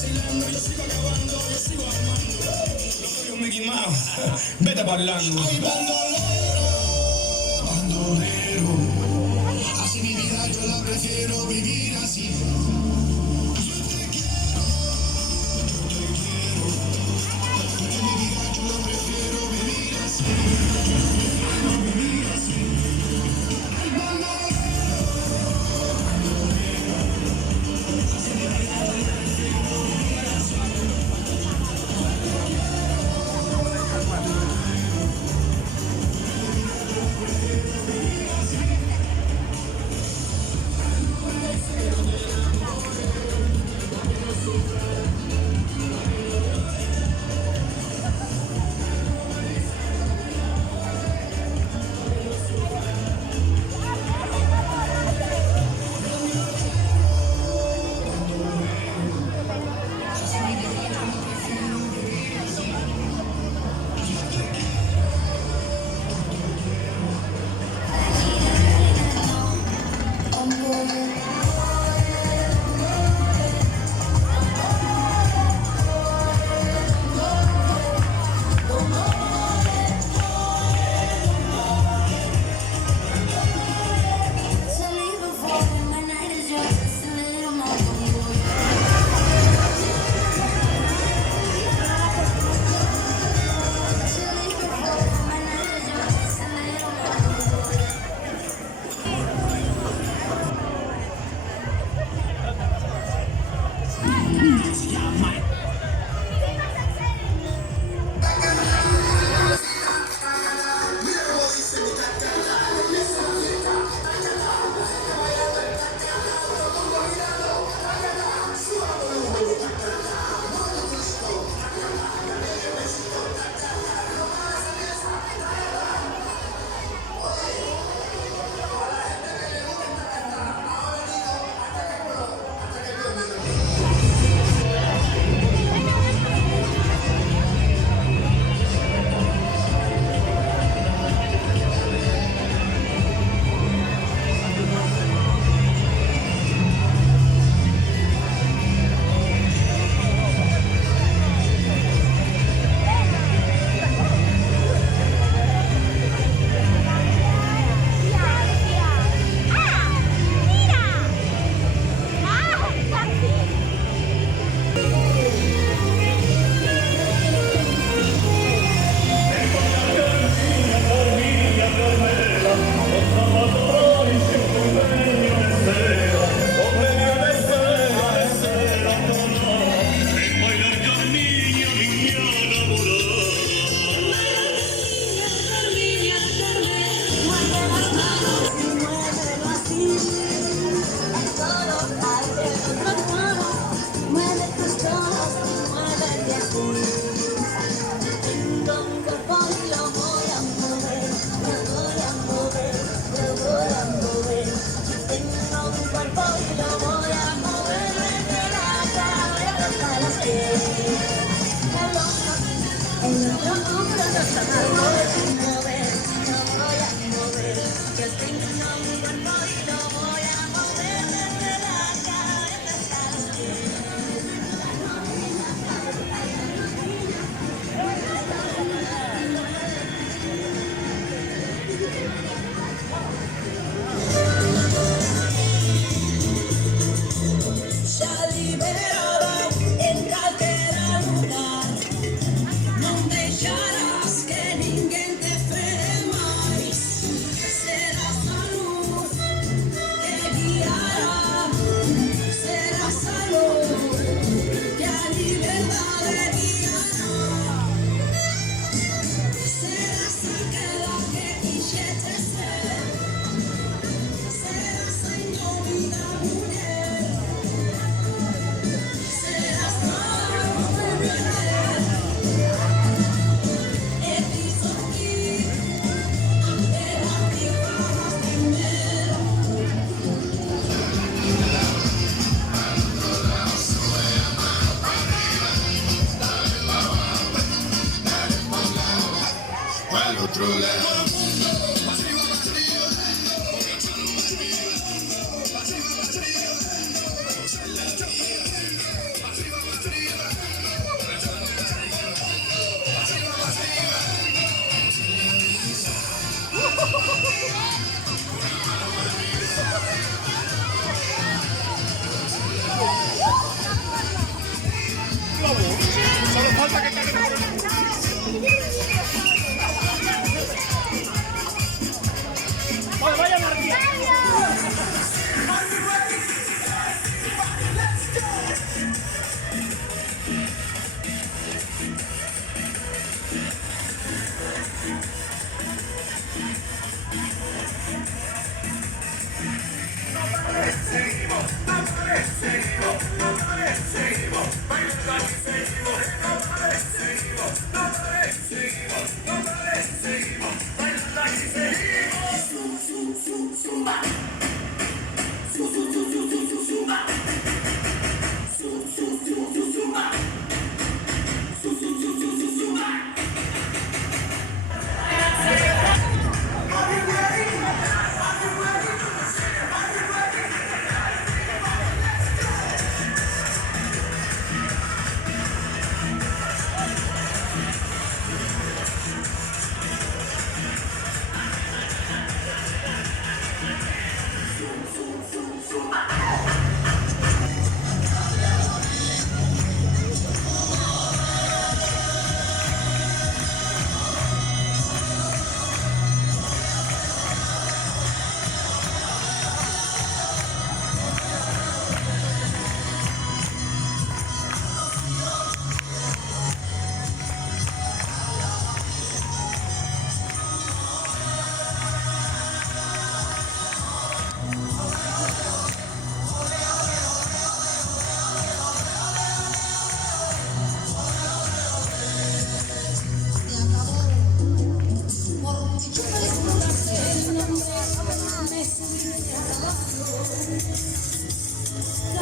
vacilando, yo sigo acabando, yo sigo armando. Lo tuyo Mickey Mouse, vete bailando. Ay, bandolero, bandolero, así mi vida yo la prefiero vivir así. Yo te quiero, porque mi vida yo la prefiero vivir así. Vivir así. Ay, bandolero.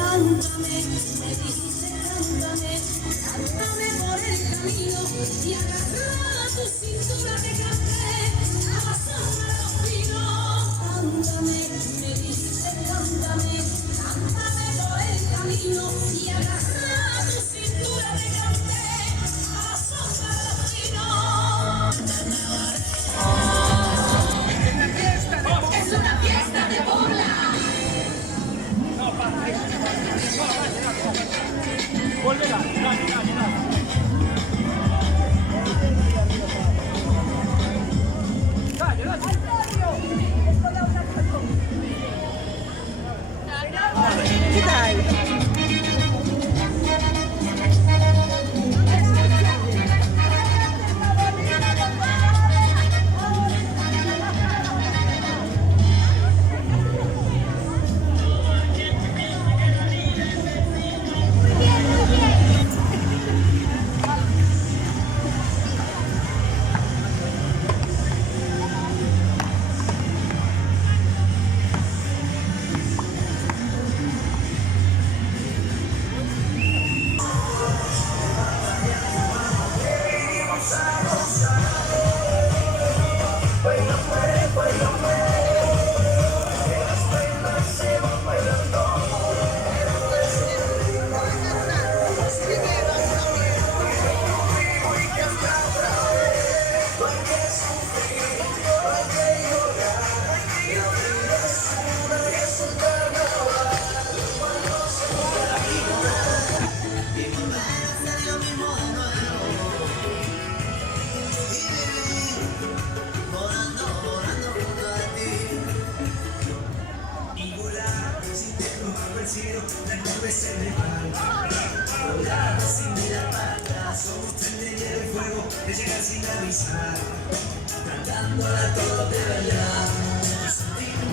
Cántame, me dijiste cántame, cántame por el camino y agarrada a tu cintura te canté, abrazando los pinos. Cántame, me dijiste cántame, cántame por el camino y agarrada a tu cintura te canté, abrazando los pinos. Es una fiesta de bola. Volverá, dale. ¿Qué tal?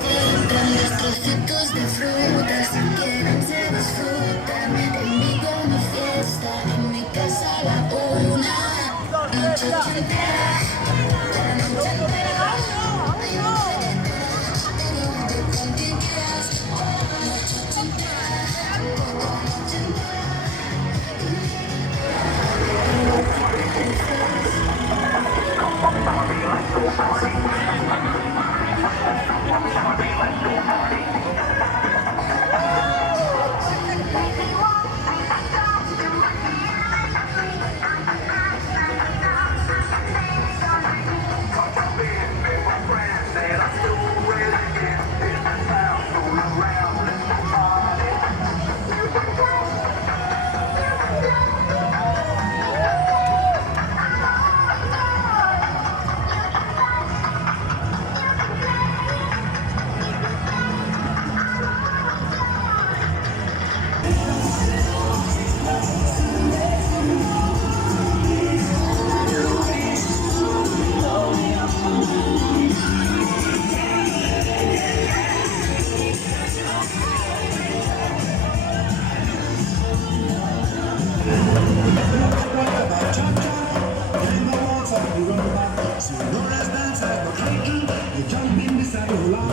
Entran los trocitos de fruta, si quieren se disfrutan. En mi una fiesta, en mi casa la una. Noche entera, la noche entera. Hay un reggaetón, de cualquier quieras. Noche entera, noche entera.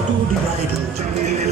do di da di do.